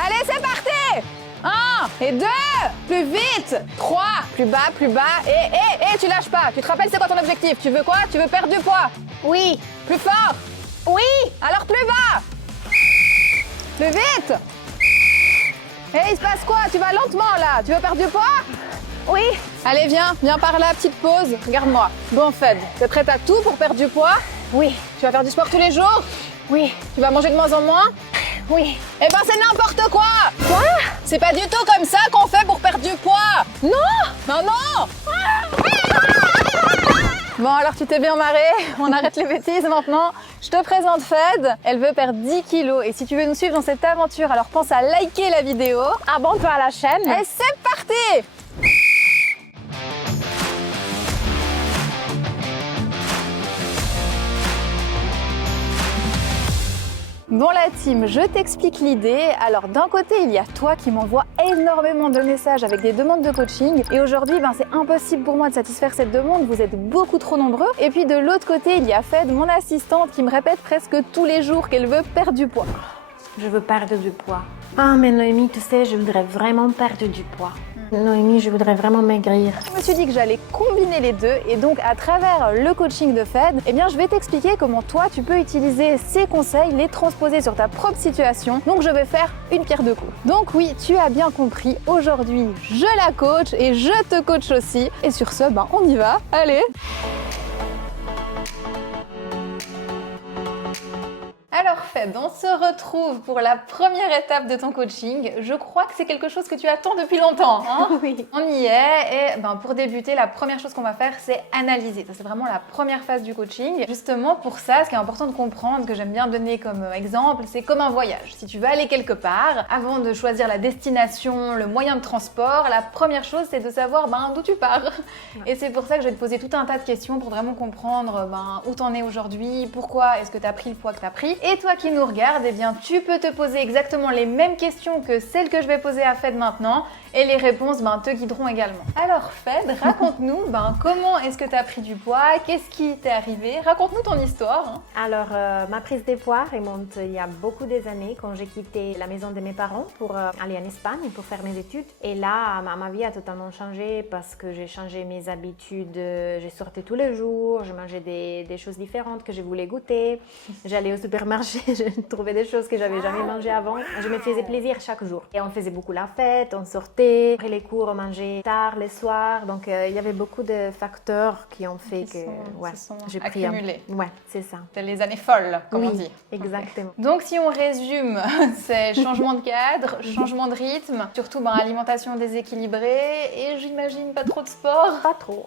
Allez, c'est parti! 1 et 2, plus vite. 3, plus bas, et tu lâches pas. Tu te rappelles c'est quoi ton objectif? Tu veux quoi? Tu veux perdre du poids? Oui. Plus fort? Oui. Alors plus bas. Plus vite. Et il se passe quoi? Tu vas lentement là. Tu veux perdre du poids? Oui. Allez, viens par là, petite pause. Regarde-moi. Bon, Fed, t'es prête à tout pour perdre du poids? Oui. Tu vas faire du sport tous les jours? Oui. Tu vas manger de moins en moins? Oui. Eh ben c'est n'importe quoi! Quoi? C'est pas du tout comme ça qu'on fait pour perdre du poids! Non. Non, non! Bon, alors tu t'es bien marré, on arrête les bêtises maintenant. Je te présente Fed, elle veut perdre 10 kilos et si tu veux nous suivre dans cette aventure, alors pense à liker la vidéo. Abonne-toi à la chaîne. Et c'est parti! Bon la team, je t'explique l'idée. Alors d'un côté, il y a toi qui m'envoie énormément de messages avec des demandes de coaching. Et aujourd'hui, c'est impossible pour moi de satisfaire cette demande, vous êtes beaucoup trop nombreux. Et puis de l'autre côté, il y a Fed, mon assistante, qui me répète presque tous les jours qu'elle veut perdre du poids. Je veux perdre du poids. Ah mais Noémie, tu sais, je voudrais vraiment perdre du poids. Noémie, je voudrais vraiment maigrir. Je me suis dit que j'allais combiner les deux et donc à travers le coaching de Fed, je vais t'expliquer comment toi tu peux utiliser ces conseils, les transposer sur ta propre situation. Donc je vais faire une pierre deux coups. Donc oui, tu as bien compris, aujourd'hui je la coach et je te coach aussi. Et sur ce, on y va, allez! Alors Fed, on se retrouve pour la première étape de ton coaching. Je crois que c'est quelque chose que tu attends depuis longtemps. Hein? Oui. On y est et pour débuter, la première chose qu'on va faire, c'est analyser. Ça, c'est vraiment la première phase du coaching. Justement pour ça, ce qui est important de comprendre, que j'aime bien donner comme exemple, c'est comme un voyage. Si tu veux aller quelque part, avant de choisir la destination, le moyen de transport, la première chose, c'est de savoir d'où tu pars. Ouais. Et c'est pour ça que je vais te poser tout un tas de questions pour vraiment comprendre où t'en es aujourd'hui, pourquoi est-ce que tu as pris le poids que tu as pris. Et toi qui nous regardes, tu peux te poser exactement les mêmes questions que celles que je vais poser à Fed maintenant et les réponses te guideront également. Alors Fed, raconte-nous comment est-ce que tu as pris du poids, qu'est-ce qui t'est arrivé, raconte-nous ton histoire. Alors ma prise de poids remonte il y a beaucoup des années quand j'ai quitté la maison de mes parents pour aller en Espagne pour faire mes études. Et là, ma vie a totalement changé parce que j'ai changé mes habitudes, j'ai sorti tous les jours, je mangeais des choses différentes que je voulais goûter, j'allais au supermarché, je trouvais des choses que j'avais jamais mangées avant. Je me faisais plaisir chaque jour. Et on faisait beaucoup la fête, on sortait. Après les cours, on mangeait tard le soir. Donc, il y avait beaucoup de facteurs qui ont fait que j'ai pris accumulés. Ouais, c'est ça. C'est les années folles, comme on dit. Exactement. Okay. Donc, si on résume, c'est changement de cadre, changement de rythme, surtout alimentation déséquilibrée et j'imagine pas trop de sport. Pas trop.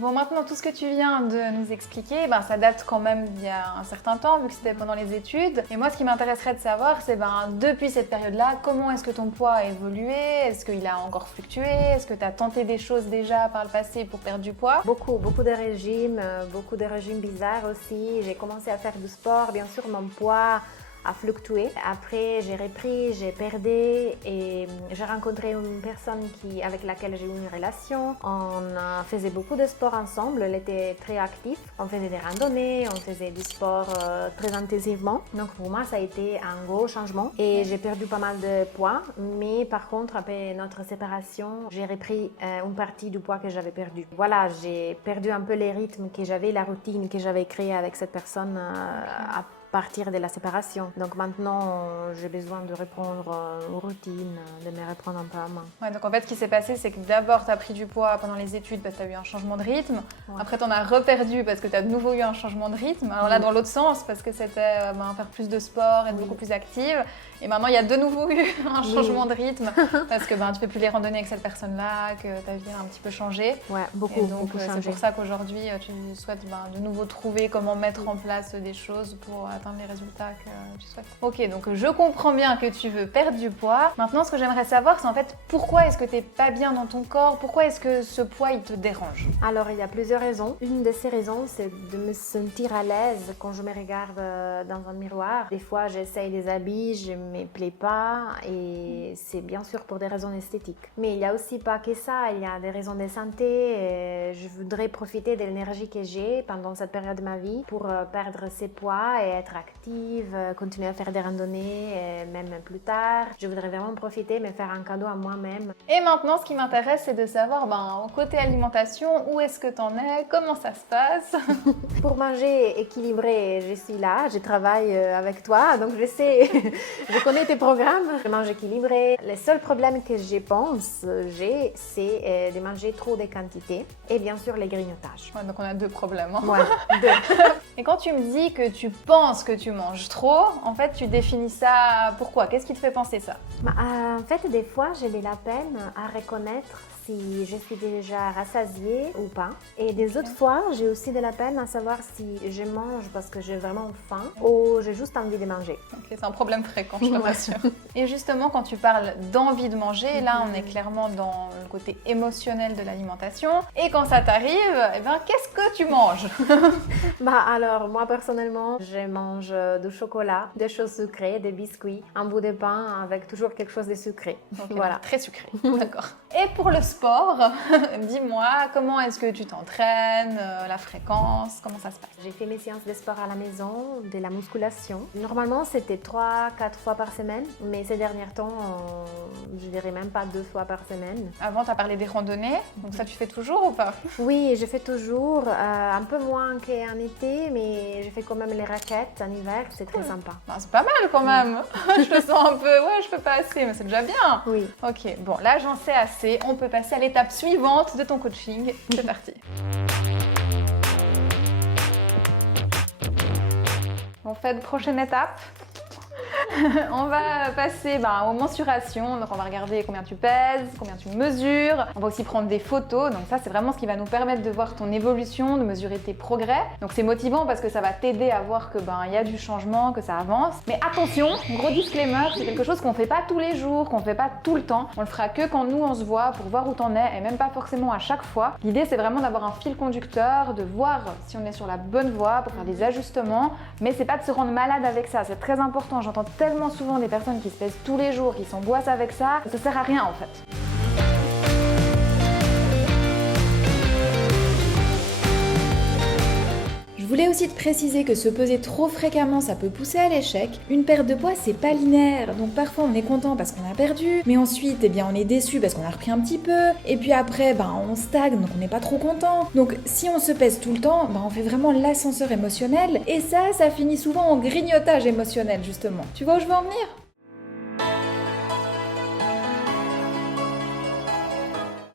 Bon, maintenant, tout ce que tu viens de nous expliquer, ça date quand même d'il y a un certain temps, vu que c'était pendant les études. Et moi, ce qui m'intéresserait de savoir, c'est depuis cette période-là, comment est-ce que ton poids a évolué? Est-ce qu'il a encore fluctué? Est-ce que tu as tenté des choses déjà par le passé pour perdre du poids? Beaucoup de régimes bizarres aussi. J'ai commencé à faire du sport. Bien sûr, mon poids a fluctué. Après, j'ai repris, j'ai perdu et j'ai rencontré une personne avec laquelle j'ai eu une relation. On faisait beaucoup de sport ensemble, elle était très active. On faisait des randonnées, on faisait du sport très intensivement. Donc pour moi, ça a été un gros changement et j'ai perdu pas mal de poids. Mais par contre, après notre séparation, j'ai repris une partie du poids que j'avais perdu. Voilà, j'ai perdu un peu les rythmes que j'avais, la routine que j'avais créée avec cette personne à partir de la séparation. Donc maintenant, j'ai besoin de reprendre une routine, de me reprendre un peu à main. Ouais, donc en fait, ce qui s'est passé, c'est que d'abord, tu as pris du poids pendant les études parce que tu as eu un changement de rythme. Ouais. Après, tu en as reperdu parce que tu as de nouveau eu un changement de rythme. Alors là, dans l'autre sens, parce que c'était faire plus de sport, être beaucoup plus active. Et maintenant, il y a de nouveau eu un changement de rythme parce que tu fais plus les randonnées avec cette personne-là, que ta vie a un petit peu changé. Ouais, beaucoup, et donc, beaucoup changé. C'est pour ça qu'aujourd'hui, tu souhaites de nouveau trouver comment mettre en place des choses pour atteindre les résultats que tu souhaites. Ok, donc je comprends bien que tu veux perdre du poids. Maintenant, ce que j'aimerais savoir, c'est en fait pourquoi est-ce que tu n'es pas bien dans ton corps? Pourquoi est-ce que ce poids, il te dérange? Alors, il y a plusieurs raisons. Une de ces raisons, c'est de me sentir à l'aise quand je me regarde dans un miroir. Des fois, j'essaye des habits, je ne me plais pas et c'est bien sûr pour des raisons esthétiques. Mais il n'y a aussi pas que ça, il y a des raisons de santé. Et je voudrais profiter de l'énergie que j'ai pendant cette période de ma vie pour perdre ces poids et être être active, continuer à faire des randonnées, même plus tard. Je voudrais vraiment profiter, me faire un cadeau à moi-même. Et maintenant, ce qui m'intéresse, c'est de savoir, côté alimentation, où est-ce que t'en es, comment ça se passe? Pour manger équilibré, je suis là, je travaille avec toi, donc je sais, je connais tes programmes. Je mange équilibré. Le seul problème que je pense, c'est de manger trop de quantité et bien sûr les grignotages. Ouais, donc on a deux problèmes. Ouais, deux. Et quand tu me dis que tu penses que tu manges trop, en fait, tu définis ça pourquoi? Qu'est-ce qui te fait penser ça? En fait, des fois, j'ai de la peine à reconnaître si je suis déjà rassasiée ou pas. Et des autres fois, j'ai aussi de la peine à savoir si je mange parce que j'ai vraiment faim ou j'ai juste envie de manger. Ok, c'est un problème fréquent, je te rassure. Et justement, quand tu parles d'envie de manger, là, on est clairement dans le côté émotionnel de l'alimentation. Et quand ça t'arrive, qu'est-ce que tu manges? Alors, moi, personnellement, je mange du chocolat, des choses sucrées, des biscuits, un bout de pain avec toujours quelque chose de sucré. Okay, voilà. Très sucré, d'accord. Et pour le sport, dis-moi, comment est-ce que tu t'entraînes, la fréquence, comment ça se passe? J'ai fait mes séances de sport à la maison, de la musculation. Normalement, c'était 3-4 fois par semaine, mais ces derniers temps, je dirais même pas 2 fois par semaine. Avant, tu as parlé des randonnées, donc ça tu fais toujours ou pas? Oui, je fais toujours, un peu moins qu'en été, mais je fais quand même les raquettes en hiver, c'est très sympa. C'est pas mal quand même. Je te sens un peu, ouais, je fais pas assez, mais c'est déjà bien. Oui. Ok, bon, là j'en sais assez. On peut passer à l'étape suivante de ton coaching. C'est parti. On fait de prochaine étape. On va passer aux mensurations, donc on va regarder combien tu pèses, combien tu mesures. On va aussi prendre des photos, donc ça c'est vraiment ce qui va nous permettre de voir ton évolution, de mesurer tes progrès. Donc c'est motivant parce que ça va t'aider à voir que y a du changement, que ça avance. Mais attention, gros disclaimer, c'est quelque chose qu'on fait pas tous les jours, qu'on fait pas tout le temps. On le fera que quand nous on se voit pour voir où t'en es et même pas forcément à chaque fois. L'idée c'est vraiment d'avoir un fil conducteur, de voir si on est sur la bonne voie pour faire des ajustements, mais c'est pas de se rendre malade avec ça, c'est très important. J'entends tellement souvent des personnes qui se pèsent tous les jours, qui s'angoissent avec ça sert à rien en fait. Je voulais aussi te préciser que se peser trop fréquemment, ça peut pousser à l'échec. Une perte de poids, c'est pas linéaire, donc parfois on est content parce qu'on a perdu, mais ensuite, on est déçu parce qu'on a repris un petit peu, et puis après, on stagne, donc on n'est pas trop content. Donc si on se pèse tout le temps, on fait vraiment l'ascenseur émotionnel, et ça finit souvent en grignotage émotionnel, justement. Tu vois où je veux en venir ?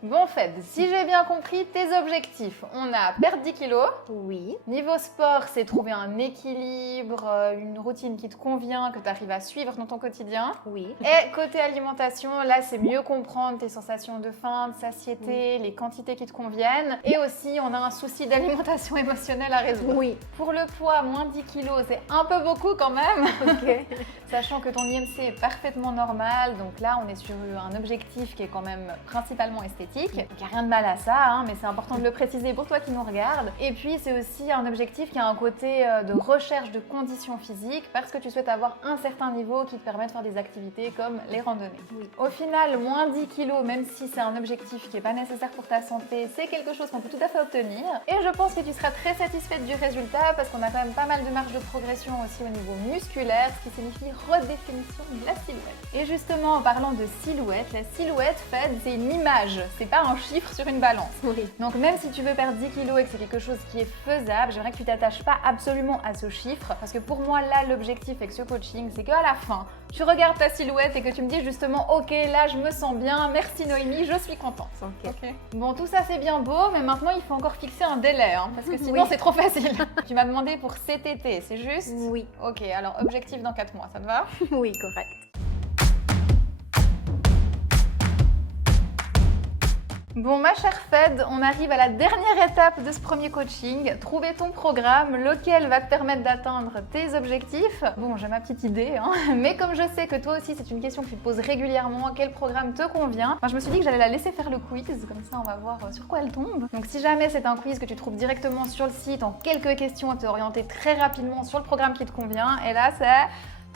Bon Fed, si j'ai bien compris tes objectifs, on a perdre 10 kilos. Oui. Niveau sport, c'est trouver un équilibre, une routine qui te convient, que tu arrives à suivre dans ton quotidien. Oui. Et côté alimentation, là c'est mieux comprendre tes sensations de faim, de satiété, les quantités qui te conviennent. Et aussi, on a un souci d'alimentation émotionnelle à résoudre. Oui. Pour le poids, moins 10 kilos, c'est un peu beaucoup quand même. Ok. Sachant que ton IMC est parfaitement normal, donc là on est sur un objectif qui est quand même principalement esthétique. Donc il n'y a rien de mal à ça, mais c'est important de le préciser pour toi qui nous regarde. Et puis c'est aussi un objectif qui a un côté de recherche de conditions physiques parce que tu souhaites avoir un certain niveau qui te permet de faire des activités comme les randonnées. Oui. Au final, moins 10 kilos, même si c'est un objectif qui n'est pas nécessaire pour ta santé, c'est quelque chose qu'on peut tout à fait obtenir. Et je pense que tu seras très satisfaite du résultat parce qu'on a quand même pas mal de marge de progression aussi au niveau musculaire, ce qui signifie redéfinition de la silhouette. Et justement, en parlant de silhouette, la silhouette, c'est une image, c'est pas un chiffre sur une balance. Oui. Donc même si tu veux perdre 10 kilos et que c'est quelque chose qui est faisable, j'aimerais que tu t'attaches pas absolument à ce chiffre parce que pour moi là l'objectif avec ce coaching c'est qu'à la fin tu regardes ta silhouette et que tu me dis justement ok là je me sens bien, merci Noémie, je suis contente. Ok. Bon tout ça c'est bien beau mais maintenant il faut encore fixer un délai parce que sinon c'est trop facile. Tu m'as demandé pour cet été, c'est juste? Oui. Ok, alors objectif dans 4 mois, ça te va? Oui, correct. Bon, ma chère Fed, on arrive à la dernière étape de ce premier coaching. Trouver ton programme, lequel va te permettre d'atteindre tes objectifs. Bon, j'ai ma petite idée, mais comme je sais que toi aussi, c'est une question que tu te poses régulièrement, quel programme te convient, je me suis dit que j'allais la laisser faire le quiz, comme ça on va voir sur quoi elle tombe. Donc si jamais c'est un quiz que tu trouves directement sur le site, en quelques questions, te orienter très rapidement sur le programme qui te convient, et là c'est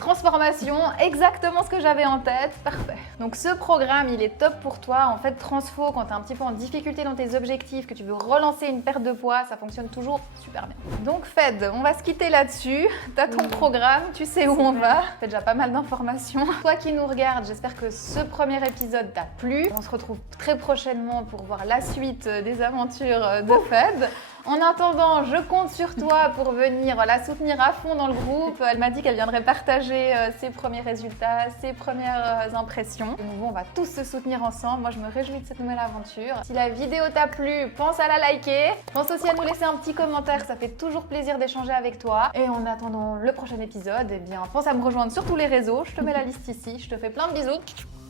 transformation, exactement ce que j'avais en tête, parfait. Donc ce programme, il est top pour toi. En fait, Transfo, quand tu es un petit peu en difficulté dans tes objectifs, que tu veux relancer une perte de poids, ça fonctionne toujours super bien. Donc Fed, on va se quitter là-dessus. Tu as ton programme, tu sais où on va. Ça fait déjà pas mal d'informations. Toi qui nous regardes, j'espère que ce premier épisode t'a plu. On se retrouve très prochainement pour voir la suite des aventures de Fed. En attendant, je compte sur toi pour venir la soutenir à fond dans le groupe. Elle m'a dit qu'elle viendrait partager ses premiers résultats, ses premières impressions. De nouveau, on va tous se soutenir ensemble. Moi, je me réjouis de cette nouvelle aventure. Si la vidéo t'a plu, pense à la liker. Pense aussi à nous laisser un petit commentaire, ça fait toujours plaisir d'échanger avec toi. Et en attendant le prochain épisode, eh bien, pense à me rejoindre sur tous les réseaux. Je te mets la liste ici. Je te fais plein de bisous.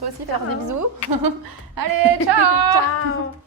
Toi aussi faire des bisous. Allez, ciao. Ciao.